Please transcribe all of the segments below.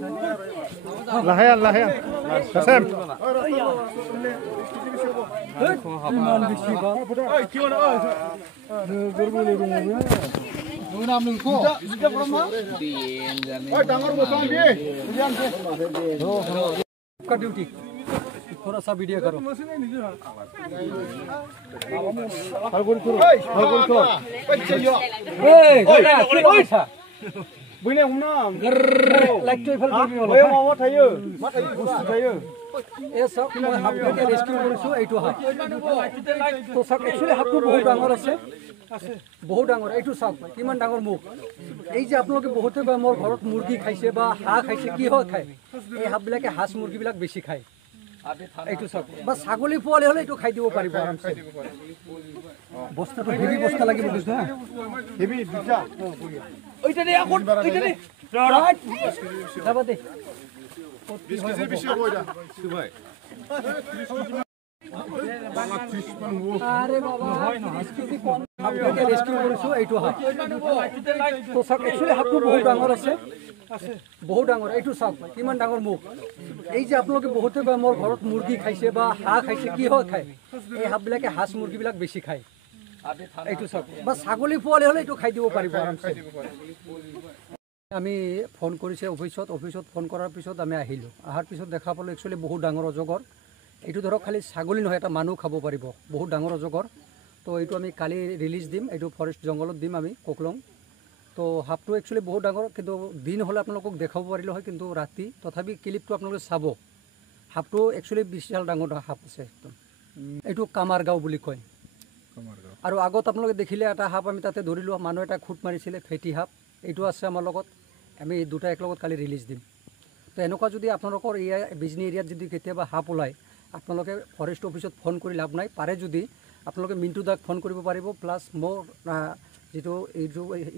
Lahian, lahian. Sam. का duty थोड़ा सा वीडियो करो Bune humna. लाइक तो इफाल करबी Oye mama thayo. Ma thayo bustu thayo. ए सब মই হাফকে রেস্কিউ কৰিছো এইটো হাফ তো সব একচুয়ালি হাফটো বহুত ডাঙৰ আছে বহুত ডাঙৰ এইটো সব কিমান ডাঙৰ মুখ এই যে আপোনালোকে বহুতে কয় মোৰ ঘৰত মুৰ্গী খাইছে বা হাঁহ খাইছে কি হয় খায় এই হাফবিলাকে হাঁস মুৰ্গীবিলাক বেছি খায় এইটো সব বা ছাগলী পোৱালি হলে এইটো খাই দিব পাৰিব আৰামছে বস্তাটো হেভি বস্তা লাগিব দিছো হা Hebi duta. ওইটা দে এখন ওইটা দে রাইট যাবা দে Biskisi bir şey koyda. Subay. আরে বাবা কিছি কোন হাফকে রেস্কিউ কৰিছো এইটো হাফ তো সব একচুয়ালি হাফটো বহুত ডাঙৰ আছে বহুত ডাঙৰ এইটো সব কিমান ডাঙৰ মুখ এই যে আপোনালোকে বহুতে কয় মোৰ ঘৰত মুৰ্গী খাইছে বা হাঁহ খাইছে কি হয় খায় এই হাফবিলাকে হাঁস মুৰ্গীবিলাক বেছি খায় এইটো সব বা ছাগলী পোৱালি হলে এইটো খাই দিব পাৰিব আৰামছে আমি ফোন কৰিছে অফিসত ফোন কৰাৰ পিছত আমি আহিলো আহাৰ পিছত দেখা পালো একচুয়ালি বহুত ডাঙৰ অজগৰ এইটো ধৰক খালি ছাগলী নহয় এটা মানুহ খাব পাৰিব বহুত ডাঙৰ অজগৰ তো এইটো আমি কালি ৰিলিজ দিম এইটো ফৰেষ্ট জংগলত দিম আমি কোকলং তো হাফটো একচুয়ালি বহুত ডাঙৰ কিন্তু দিন হলে আপোনালোকক দেখাব পাৰিলো হয় কিন্তু ৰাতি তথাপি ক্লিপটো আপোনালোকে চাব হাফটো একচুয়ালি বিশাল ডাঙৰ হাফ আছে একদম এইটো কামাৰগাঁও বুলি কয় আৰু আগত আপোনালোকে দেখিলে এটা হাফ আমি তাতে ধৰিলো মানুহ এটা খুট মাৰিছিলে ফেটি হাফ এইটো আছে আমাৰ লগত আমি দুটা একলগত কালি ৰিলিজ দিম তো এনেকুৱা যদি আপোনালোকৰ বিজনী এৰিয়াত যদি কেতিয়াবা হাফ ওলায় আপোনালোকে ফৰেষ্ট অফিসত ফোন কৰি লাভ নাই পাৰে যদি আপোনালোকে মিণ্টু দাক ফোন কৰিব পাৰিব প্লাছ মোৰ যেটো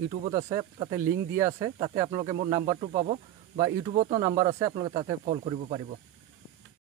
ইউটিউবত আছে তাতে লিংক দিয়া আছে তাতে আপোনালোকে মোৰ নাম্বাৰটো পাব বা ইউটিউবতো নাম্বাৰ আছে আপোনালোকে তাতে কল কৰিব পাৰিব